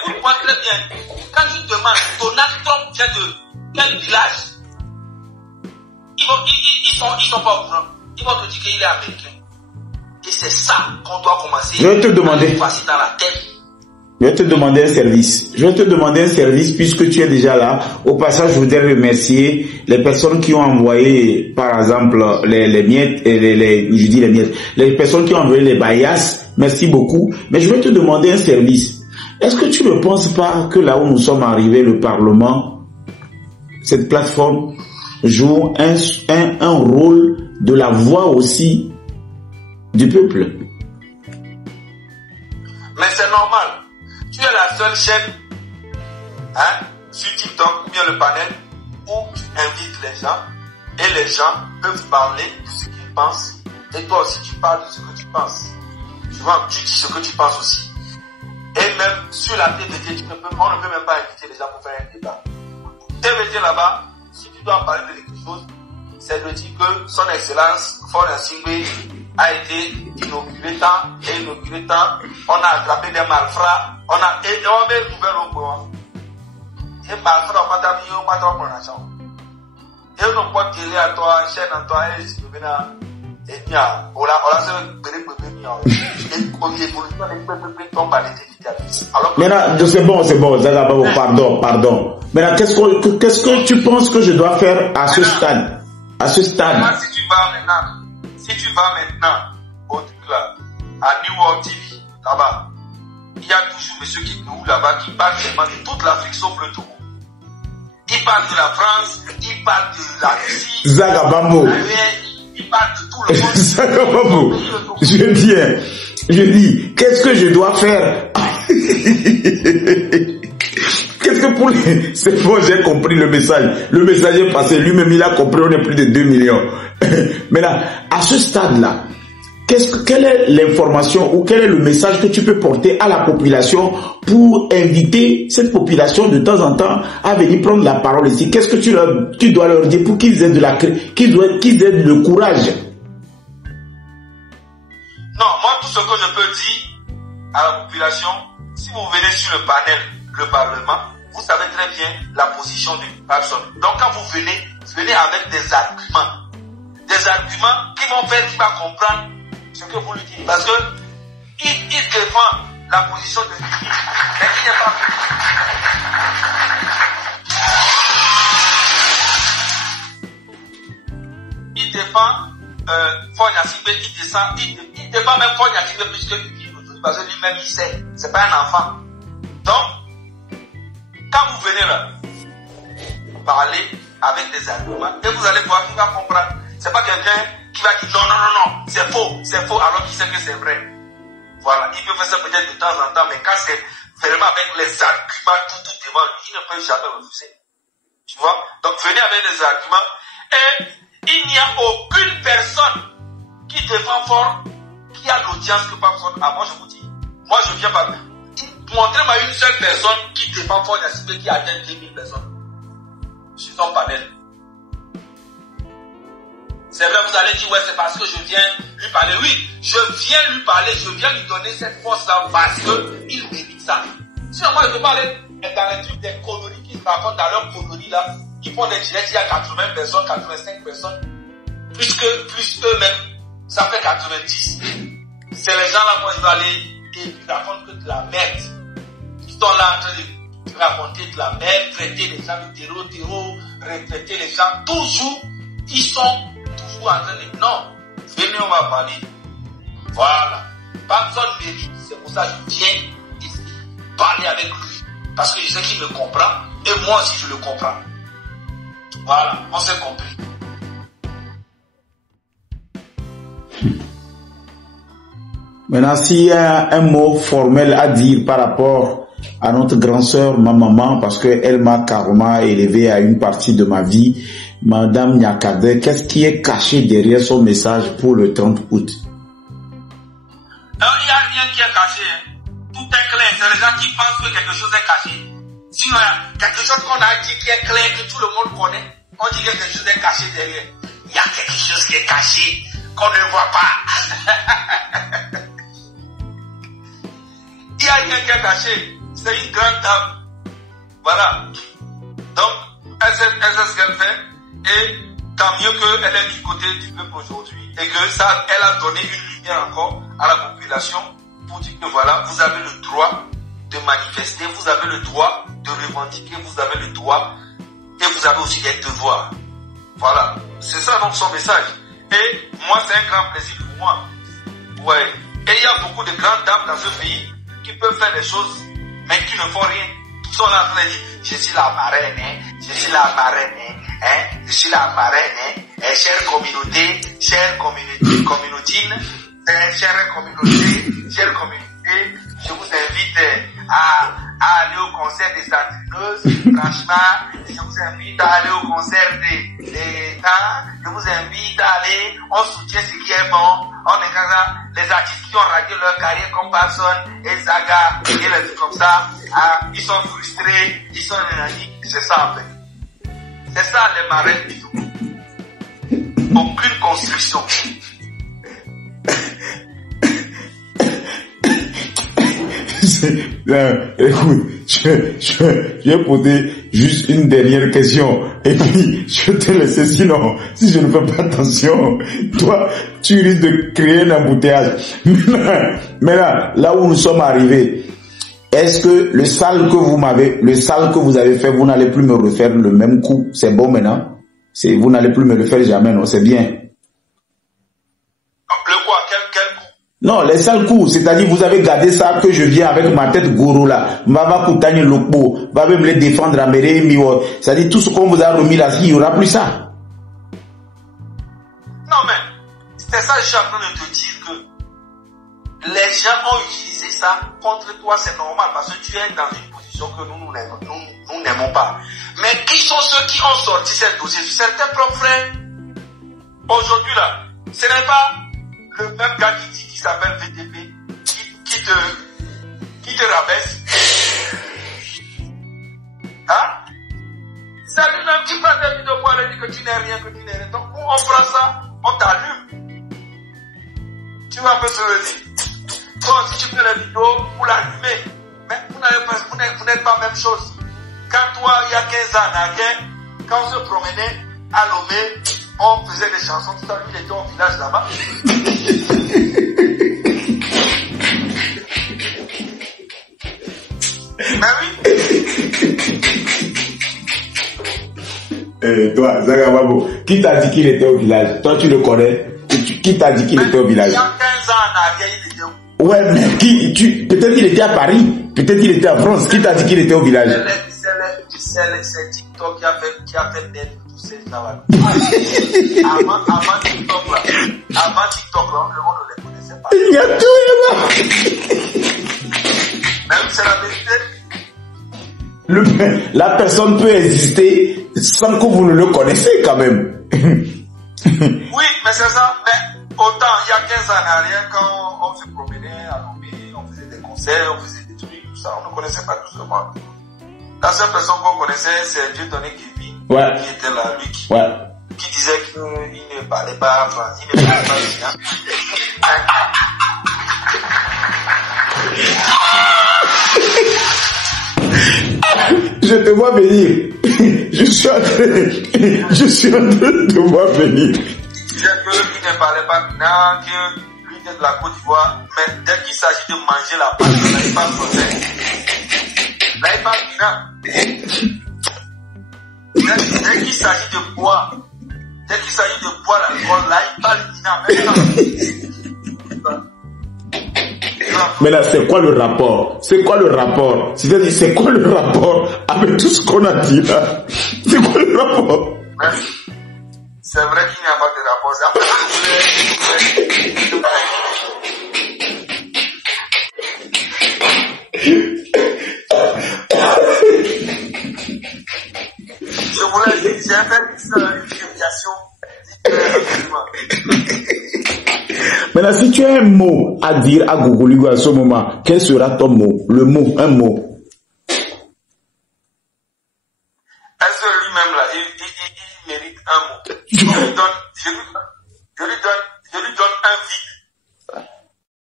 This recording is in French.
Écoute-moi très bien. Quand je demande, Donald Trump vient de quel village? Ils sont pas au courant. Ils vont te dire qu'il est américain. Et c'est ça qu'on doit commencer. Je vais te demander. À passer dans la tête. Je vais te demander un service. Je vais te demander un service puisque tu es déjà là. Au passage, je voudrais remercier les personnes qui ont envoyé, par exemple, les miettes, je dis les miettes, les personnes qui ont envoyé les baillasses. Merci beaucoup. Mais je vais te demander un service. Est-ce que tu ne penses pas que là où nous sommes arrivés, le Parlement, cette plateforme joue un rôle de la voix aussi du peuple? Mais c'est normal. Tu es la seule chaîne sur TikTok ou bien le panel où tu invites les gens et les gens peuvent parler de ce qu'ils pensent et toi aussi tu parles de ce que tu penses. Tu vois, tu dis ce que tu penses aussi. Et même sur la TVT, on ne peut même pas inviter les gens pour faire un débat. TVT là-bas, si tu dois parler de quelque chose, c'est de dire que son excellence, Faure Gnassingbé, a été inauguré tant, on a attrapé des malfrats, on a ouvert au courant. Et malfrats, on va t'habiller, on va t'en prendre l'argent. Et on ne peut pas tirer à toi, chaîne à toi, et si tu veux bien, et bien, on l'a maintenant, c'est bon, Zagababo, pardon. Maintenant, qu'est-ce que tu penses que je dois faire à ce stade? Si tu vas maintenant au truc là, à New World TV, là-bas, il y a toujours monsieur qui nous là-bas qui parle vraiment de toute l'Afrique sauf le Togo. Il parle de la France, il parle de la Russie, Zagababo. Il parle de tout le monde. Zagababo. Je dis, qu'est-ce que je dois faire? Qu'est-ce que pour les... C'est bon, j'ai compris le message. Le message est passé. Lui-même, il a compris, on est plus de 2 millions. Mais là, à ce stade-là, quelle est l'information ou quel est le message que tu peux porter à la population pour inviter cette population de temps en temps à venir prendre la parole ici? Qu'est-ce que tu dois leur dire pour qu'ils aient qu'ils aient le courage? Non, moi, tout ce que je peux dire à la population, si vous venez sur le panel, le Parlement, vous savez très bien la position d'une personne. Donc, quand vous venez avec des arguments qui vont faire qu'il va comprendre ce que vous lui dites. Parce que il défend la position de Kiki, mais il n'est pas. Il défend Faure Gnassingbé, il défend même Faure Gnassingbé plus que Kiki, parce que lui-même il sait, c'est pas un enfant. Donc, quand vous venez là, parler avec des arguments, et vous allez voir qu'il va comprendre. C'est pas quelqu'un qui va dire non, c'est faux, alors qu'il sait que c'est vrai. Voilà, il peut faire ça peut-être de temps en temps, mais quand c'est vraiment avec les arguments tout devant lui, il ne peut jamais refuser. Tu vois? Donc venez avec des arguments, et il n'y a aucune personne qui défend fort, qui a l'audience que pas fort. Ah, moi je vous dis, moi je viens pas. Montrez-moi une seule personne qui défend Faure Gnassingbé qui atteint 10 000 personnes sur son panel. C'est vrai, vous allez dire, ouais, c'est parce que je viens lui parler. Oui, je viens lui parler, je viens lui donner cette force-là parce qu'il mérite ça. Si moi, je peux parler dans les trucs des colonis qui se racontent dans leur colonie là, ils font des directs, il y a 80 personnes, 85 personnes, plus eux-mêmes, ça fait 90. C'est les gens là, moi, je vais aller et ils racontent que de la merde. Ils sont là en train de raconter de la merde, traiter les gens de terreau, retraiter les gens. Toujours, ils sont toujours en train de... Non, venez, on va parler. Voilà. Personne mérite. C'est pour ça que je viens ici parler avec lui. Parce que je sais qu'il me comprend. Et moi aussi, je le comprends. Voilà, on s'est compris. Maintenant, s'il y a un mot formel à dire par rapport à notre grande sœur, ma maman, parce qu'elle m'a carrément élevé à une partie de ma vie, Madame Nyakade, qu'est-ce qui est caché derrière son message pour le 30 août? Non, il n'y a rien qui est caché. Tout est clair. C'est les gens qui pensent que quelque chose est caché. Sinon, il y a quelque chose qu'on a dit qui est clair, que tout le monde connaît. On dit que quelque chose est caché derrière. Il y a quelque chose qui est caché, qu'on ne voit pas. Il n'y a rien qui est caché. c'est une grande dame. Voilà. Donc, elle sait ce qu'elle fait. Et tant mieux qu'elle est du côté du peuple aujourd'hui. Et que ça, elle a donné une lumière encore à la population pour dire que voilà, vous avez le droit de manifester, vous avez le droit de revendiquer, vous avez le droit et vous avez aussi des devoirs. Voilà. C'est ça donc son message. Et moi, c'est un grand plaisir pour moi. Ouais. Et il y a beaucoup de grandes dames dans ce pays qui peuvent faire des choses, mais qui ne font rien. Qui sont là en train de dire, je suis la marraine, hein, je suis la marraine, hein, je suis la marraine, hein, chère communauté, chère communauté, chère communauté, je vous invite à aller au concert des Sandrineuses. Franchement, je vous invite à aller au concert je vous invite à aller, on soutient ce qui est bon, on est les artistes qui ont raté leur carrière comme personne, et Zaga, et les trucs comme ça, ils sont frustrés, ils sont énergiques, c'est ça en fait. C'est ça les marraines du tout. Aucune construction. Écoute, je vais poser juste une dernière question et puis je vais te laisser, sinon si je ne fais pas attention, toi tu risques de créer un embouteillage. Mais là où nous sommes arrivés, est-ce que le sale que vous avez fait, vous n'allez plus me refaire le même coup? C'est bon maintenant? Vous n'allez plus me le faire jamais, non? C'est bien. Le quoi? Quel coup? Non, les sales coups, c'est-à-dire vous avez gardé ça que je viens avec ma tête goro là, Mbaba Koutani Lokbo, va me les défendre à Méré Miwo, c'est-à-dire tout ce qu'on vous a remis là, il n'y aura plus ça. Non mais, c'est ça que je suis en train de te dire que les gens ont utilisé ça contre toi, c'est normal parce que tu es dans une position que nous n'aimons pas. Mais qui sont ceux qui ont sorti ces dossiers? C'est tes propres frères. Aujourd'hui là, ce n'est pas le même gars qui s'appelle VTP, qui te rabaisse. Hein? C'est lui-même qui prend des vidéos pour aller dire que tu n'es rien, Donc, on prend ça, on t'allume. Tu vois un peu ce que je veux dire? Toi, si tu fais les vidéos pour l'allumer, mais vous n'êtes pas la même chose. Quand toi, il y a 15 ans, quand on se promenait à Lomé, on faisait des chansons, tout ça, lui, il était au village là-bas. Mais oui. Toi, Zagababo, qui t'a dit qu'il était au village? Toi, tu le connais? Qui t'a dit qu'il était au village? Il y a 15 ans, il était où? Ouais, mais peut-être qu'il était à Paris, peut-être qu'il était à France. Qui t'a dit qu'il était au village? C'est TikTok qui a fait naître tous ces gens-là. Avant TikTok là, le monde ne les connaissait pas. Il y a tout là. Même c'est la vérité. La personne peut exister sans que vous ne le connaissez quand même. Oui, mais c'est ça. Mais autant il y a 15 ans en arrière, quand on se promenait à Lomé, on faisait des concerts, on faisait des trucs, tout ça, on ne connaissait pas tout ce monde. La seule personne qu'on connaissait, c'est Dieudonné Kevin, qui était là, lui, qui disait qu'il ne parlait pas français, il ne parlait pas bien. Je te vois venir. Je suis en train de te voir venir. Il disait qu'il ne parlait pas bien, que lui était de la Côte d'Ivoire, mais dès qu'il s'agit de manger la pâte, il n'arrive pas français. Là, il parle bien. Dès qu'il s'agit de boire, l'alcool, là, il parle bien. Mais là, c'est quoi le rapport? C'est-à-dire, c'est quoi le rapport avec tout ce qu'on a dit là? C'est quoi le rapport? C'est vrai qu'il n'y a pas de rapport. J'ai fait une vérification. Maintenant, si tu as un mot à dire à Gogoligo à ce moment, quel sera ton mot? Un mot.